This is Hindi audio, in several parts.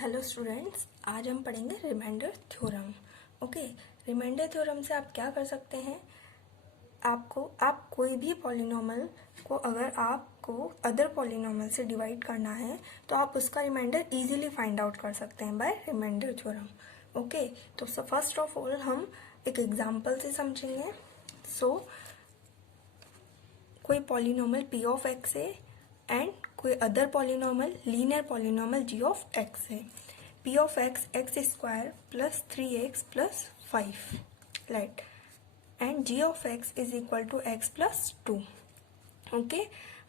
हेलो स्टूडेंट्स, आज हम पढ़ेंगे remainder theorem. Okay, remainder theorem से आप क्या कर सकते हैं, आप कोई भी पॉलिनॉमियल को अगर आपको अदर पॉलिनॉमियल से डिवाइड करना है तो आप उसका रिमाइंडर इजीली फाइंड आउट कर सकते हैं बाय रिमाइंडर थ्योरम। ओके, तो फर्स्ट ऑफ ऑल हम एक एग्जांपल से समझेंगे। कोई पॉलिनॉमियल p ऑफ x है एंड कोई other polynomial linear polynomial g of x है। p of x x square plus 3x plus 5 right, and g of x is equal to x plus 2। Okay,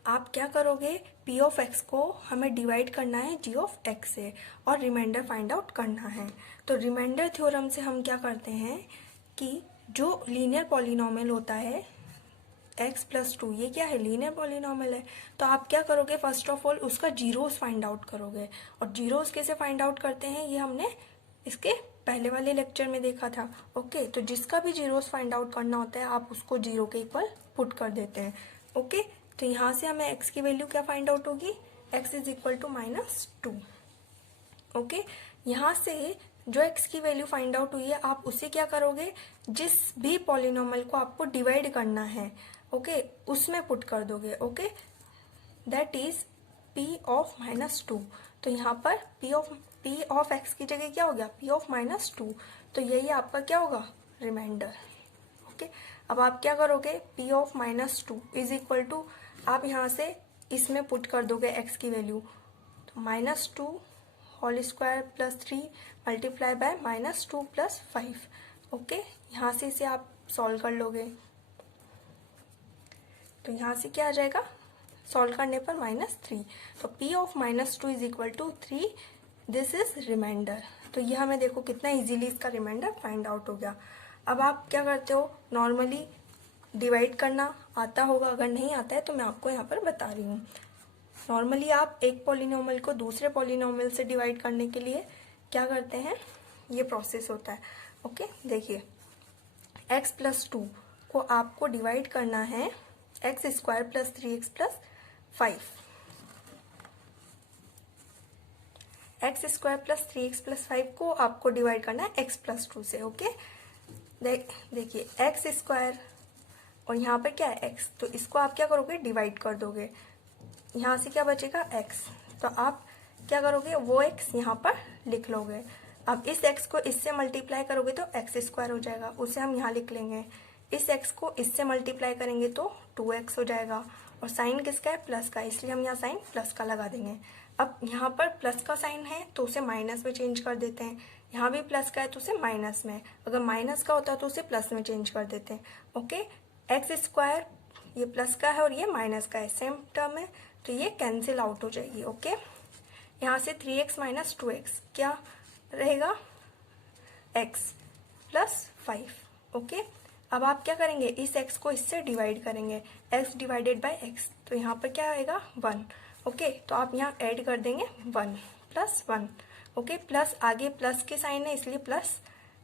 आप क्या करोगे, p ऑफ x को हमें डिवाइड करना है g ऑफ x से और रिमाइंडर फाइंड आउट करना है। तो रिमाइंडर थ्योरम से हम क्या करते हैं कि जो लीनियर पॉलिनॉमियल होता है x प्लस 2, ये क्या है, लीनियर पॉलिनॉमियल है। तो आप क्या करोगे, फर्स्ट ऑफ ऑल उसका जीरोस फाइंड आउट करोगे। और जीरोस कैसे फाइंड आउट करते हैं ये हमने इसके पहले वाले लेक्चर में देखा था। ओके, तो जिसका भी जीरोस फाइंड आउट करना होता है आप उसको जीरो के इक्वल पुट कर देते हैं। ओके, तो यहाँ से हमें x की वैल्यू क्या फाइंड आउट होगी, x is equal to -2। Okay, यहाँ से जो x की वैल्यू फाइंड आउट हुई है आप उसे क्या करोगे, जिस भी पॉलिनॉमियल को आपको डिवाइड करना है ओके उसमें पुट कर दोगे। Okay, that is p of -2। तो यहाँ पर p ऑफ x की जगह क्या हो गया, p ऑफ -2। तो यही आपका क्या होगा, रिमाइंडर। ओके, अब आप क्या करोगे, p of -2 is equal to, आप यहाँ से इसमें पुट कर दोगे x की वैल्यू, तो -2 whole square plus 3 multiply by -2 plus 5। Okay, यहाँ से इसे आप सॉल्व कर लोगे तो यहाँ से क्या आ जाएगा, सॉल्व करने पर -3। तो p of -2 is equal to 3, this is remainder. तो ये हमें देखो कितना इजीली इसका रिमाइंडर फाइंड आउट हो गया। अब आप क्या करते हो, नॉर्मली डिवाइड करना आता होगा, अगर नहीं आता है तो मैं आपको यहाँ पर बता रही हूँ। नॉर्मली आप एक पॉलिनॉमियल को दूसरे पॉलिनॉमियल से डिवाइड करने के लिए क्या करते हैं, ये प्रोसेस होता है। ओके, देखिए x प्लस 2 को आपको डिवाइड करना है x square plus 3x plus 5, x square plus 3x plus 5 को आपको डिवाइड करना है x प्लस 2 से। ओके, देखिए x स्क्वायर और यहाँ पर क्या है x, तो इसको आप क्या करोगे, डिवाइड कर दोगे, यहाँ से क्या बचेगा x। तो आप क्या करोगे, वो x यहाँ पर लिख लोगे। अब इस x को इससे मल्टीप्लाई करोगे तो x स्क्वायर हो जाएगा, उसे हम यहाँ लिख लेंगे। इस x को इससे मल्टीप्लाई करेंगे तो 2x हो जाएगा, और साइन किसका है, प्लस का, इसलिए हम यहाँ साइन प्लस का लगा देंगे। अब यहाँ पर प्लस का साइन है तो उसे माइनस में चेंज कर देते हैं, यहाँ भी प्लस का है तो उसे माइनस में, अगर माइनस का होता है तो उसे प्लस में चेंज कर देते हैं। ओके, एक्स स्क्वायर ये प्लस का है और ये माइनस का है, सेम टर्म है, तो ये कैंसिल आउट हो जाएगी। ओके, यहाँ से 3x माइनस 2x क्या रहेगा, x प्लस 5। ओके, अब आप क्या करेंगे, इस x को इससे डिवाइड करेंगे, x डिवाइडेड बाय x, तो यहाँ पर क्या आएगा 1। ओके, तो आप यहाँ ऐड कर देंगे 1 प्लस 1। ओके, प्लस आगे प्लस के साइन है इसलिए प्लस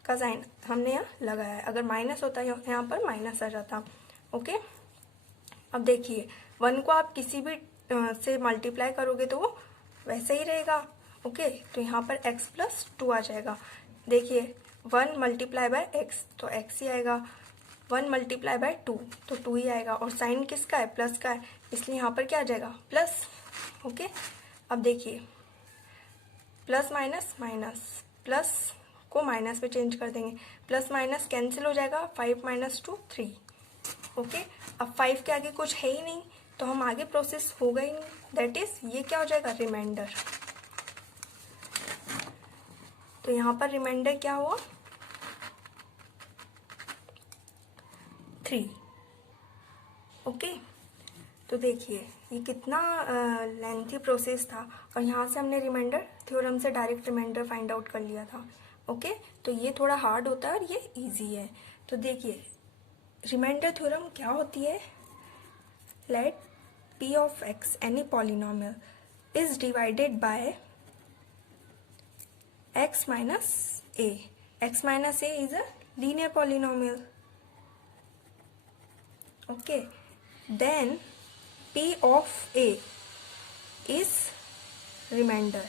का साइन हमने यहाँ लगाया है, अगर माइनस होता है यहाँ पर माइनस आ जाता। ओके, अब देखिए 1 को आप किसी भी से मल्टीप्लाई करोगे तो वो वैसे ही रहेगा। ओके, तो यहाँ पर x प्लस 2 आ जाएगा। देखिए 1 मल्टीप्लाई बाय x तो x ही आएगा, 1 मल्टीप्लाई बाय 2 तो 2 ही आएगा, और साइन किसका है, प्लस का है, इसलिए यहाँ पर क्या आ जाएगा, प्लस। ओके, अब देखिए प्लस माइनस माइनस, प्लस को माइनस में चेंज कर देंगे, प्लस माइनस कैंसिल हो जाएगा, 5 माइनस 2 3। ओके, अब 5 के आगे कुछ है ही नहीं तो हम आगे प्रोसेस होगा ही नहीं, दैट इज ये क्या हो जाएगा, रिमाइंडर। तो यहाँ पर रिमाइंडर क्या हुआ, 3। ओके, तो देखिए ये कितना लेंथी प्रोसेस था, और यहाँ से हमने रिमाइंडर थ्योरम से डायरेक्ट रिमाइंडर फाइंड आउट कर लिया था। ओके, तो ये थोड़ा हार्ड होता है और ये इजी है। तो देखिए रिमाइंडर थ्योरम क्या होती है, late p of x any polynomial is divided by x minus a. x minus a is a linear polynomial. Okay, then p of a is remainder.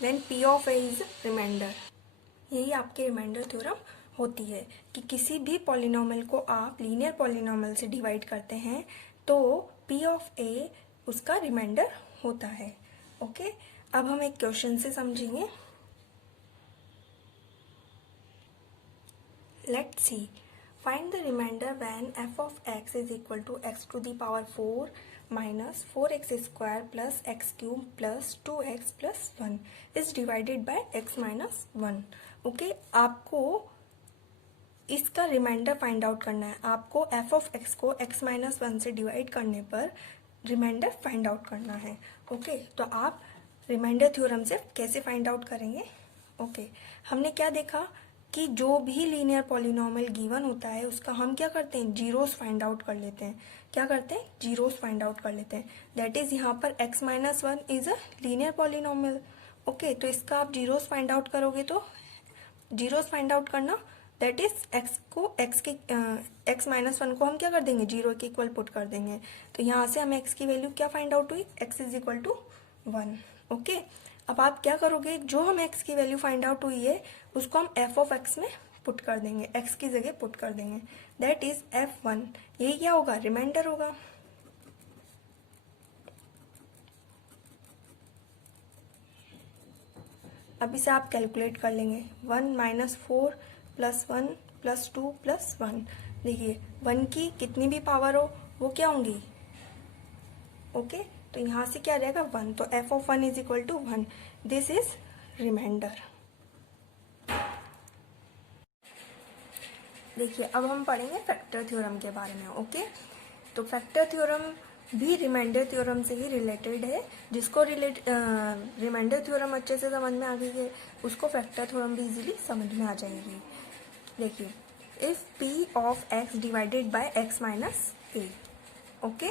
Then P of A is remainder. यही आपकी रिमाइंडर थ्योरम होती है कि किसी भी पॉलिनोमियल को आप लीनियर पॉलिनोमियल से डिवाइड करते हैं तो पी ऑफ ए उसका रिमाइंडर होता है। ओके, अब हम एक क्वेश्चन से समझेंगे। Let's see, find the remainder when f of x is equal to x to the power 4 minus 4x square plus x cube plus 2x plus 1 is divided by x minus 1। Okay, आपको इसका रिमाइंडर फाइंड आउट करना है। आपको f of x को x माइनस 1 से डिवाइड करने पर रिमाइंडर फाइंड आउट करना है। ओके, तो आप रिमाइंडर थ्योरम से कैसे फाइंड आउट करेंगे? ओके, हमने क्या देखा कि जो भी लीनियर पॉलिनोमियल गिवन होता है उसका हम क्या करते हैं, जीरोस फाइंड आउट कर लेते हैं। क्या करते हैं, जीरोस फाइंड आउट कर लेते हैं। दैट इज यहाँ पर x minus 1 is a linear polynomial. Okay, तो इसका आप जीरोस फाइंड आउट करोगे तो जीरोस फाइंड आउट करना, दैट इज x माइनस 1 को हम क्या कर देंगे, जीरो के इक्वल पुट कर देंगे। तो यहाँ से हमें x की वैल्यू क्या फाइंड आउट हुई, x is equal to 1। Okay, अब आप क्या करोगे, जो हम x की वैल्यू फाइंड आउट हुई है उसको हम f ऑफ x में पुट कर देंगे, x की जगह पुट कर देंगे। That is f1। यही क्या होगा, रिमाइंडर होगा। अब इसे आप कैलकुलेट कर लेंगे। 1 माइनस 4 प्लस 1 प्लस 2 प्लस 1। देखिए 1 की कितनी भी पावर हो वो क्या होंगी, ओके, तो यहाँ से क्या रहेगा 1, तो f of 1 is equal to 1। This is remainder. देखिए अब हम पढ़ेंगे फैक्टर थ्योरम के बारे में। ओके, तो फैक्टर थ्योरम भी रिमाइंडर थ्योरम से ही रिलेटेड है। जिसको रिमाइंडर थ्योरम अच्छे से समझ में आ गई है उसको फैक्टर थ्योरम भी इजीली समझ में आ जाएगी। देखिए, if p of x divided by x minus a, okay,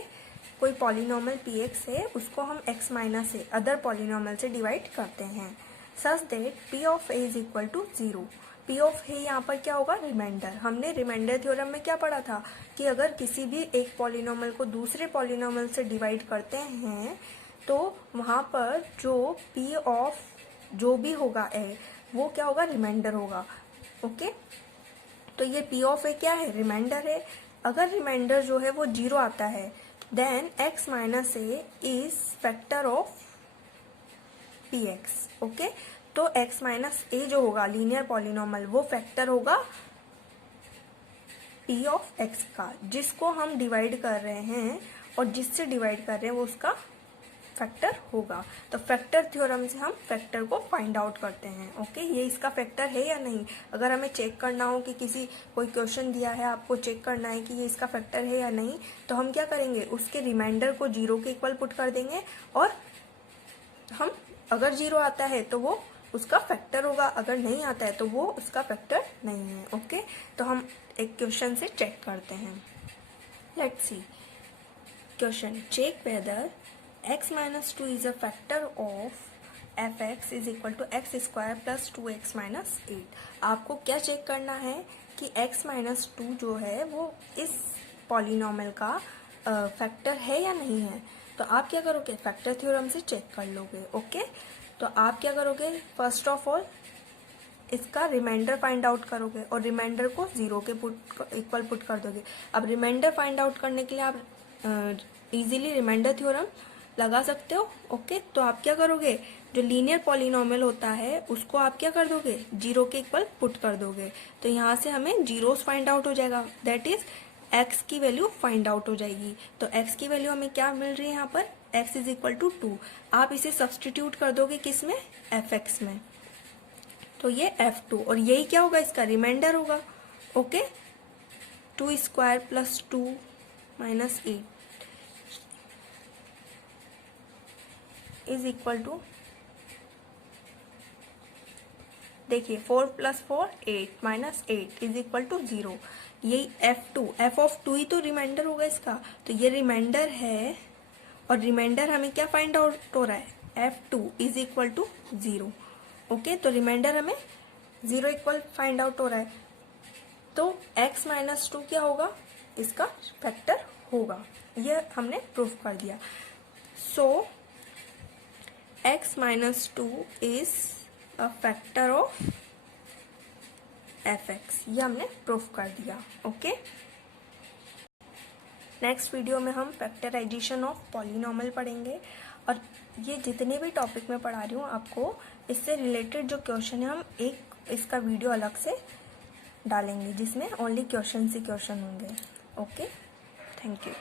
कोई पॉलिनोमियल px है उसको हम x minus a other polynomial से डिवाइड करते हैं such that p of a is equal to 0। p of a यहाँ पर क्या होगा, रिमाइंडर। हमने रिमाइंडर थ्योरम में क्या पढ़ा था कि अगर किसी भी एक पॉलिनोमियल को दूसरे पॉलिनोमियल से डिवाइड करते हैं तो वहाँ पर जो p ऑफ जो भी होगा a वो क्या होगा, रिमाइंडर होगा। ओके, तो ये p ऑफ a क्या है, रिमाइंडर है। अगर रिमाइंडर जो है वो 0 आता है then x minus a is factor of px। Okay, तो x माइनस a जो होगा लीनियर पॉलिनोमियल वो फैक्टर होगा p ऑफ x का, जिसको हम डिवाइड कर रहे हैं और जिससे डिवाइड कर रहे हैं वो उसका फैक्टर होगा। तो फैक्टर थ्योरम से हम फैक्टर को फाइंड आउट करते हैं। ओके, ये इसका फैक्टर है या नहीं। अगर हमें चेक करना हो कि कोई क्वेश्चन दिया है, आपको चेक करना है कि ये इसका फैक्टर है या नहीं, तो हम क्या करेंगे, उसके रिमाइंडर को 0 के इक्वल पुट कर देंगे और हम अगर 0 आता है तो वो उसका फैक्टर होगा, अगर नहीं आता है तो वो उसका फैक्टर नहीं है। ओके, तो हम एक क्वेश्चन से चेक करते हैं। Let's see question, check whether x minus 2 is a factor of fx is equal to x square plus 2x minus 8। आपको क्या चेक करना है कि x minus 2 जो है वो इस पॉलिनोमियल का फैक्टर है या नहीं है। तो आप क्या करोगे, फैक्टर थ्योरम से चेक कर लोगे। ओके, तो आप क्या करोगे, फर्स्ट ऑफ ऑल इसका रिमाइंडर फाइंड आउट करोगे और रिमाइंडर को 0 के इक्वल पुट कर दोगे। अब रिमाइंडर फाइंड आउट करने के लिए आप इजीली रिमाइंडर थ्योरम लगा सकते हो। ओके, तो आप क्या करोगे, जो लीनियर पॉलिनोमियल होता है उसको आप क्या कर दोगे, 0 के इक्वल पुट कर दोगे। तो यहाँ से हमें जीरोस फाइंड आउट हो जाएगा, दैट इज x की वैल्यू फाइंड आउट हो जाएगी। तो x की वैल्यू हमें क्या मिल रही है यहाँ पर, x इज इक्वल टू 2। आप इसे सब्सटीट्यूट कर दोगे किस में, fx में, तो ये f2 और यही क्या होगा, इसका रिमाइंडर होगा। Okay, 2 square plus 2 minus 8 is equal to, देखिए 4 plus 4 8 minus 8 is equal to 0। यही f ऑफ 2 ही तो रिमाइंडर होगा इसका, तो ये रिमाइंडर है और रिमाइंडर हमें क्या फाइंड आउट हो रहा है, f2 is equal to 0। Okay, तो रिमाइंडर हमें 0 इक्वल फाइंड आउट हो रहा है, तो x माइनस 2 क्या होगा, इसका फैक्टर होगा। यह हमने प्रूफ कर दिया। सो x minus 2 is a factor of fx, ये हमने प्रूफ कर दिया। ओके, नेक्स्ट वीडियो में हम फैक्टराइजेशन ऑफ पॉलिनॉमियल पढ़ेंगे, और ये जितने भी टॉपिक मैं पढ़ा रही हूँ आपको, इससे रिलेटेड जो क्वेश्चन है हम एक इसका वीडियो अलग से डालेंगे जिसमें ओनली क्वेश्चन ही क्वेश्चन होंगे। Okay, thank you.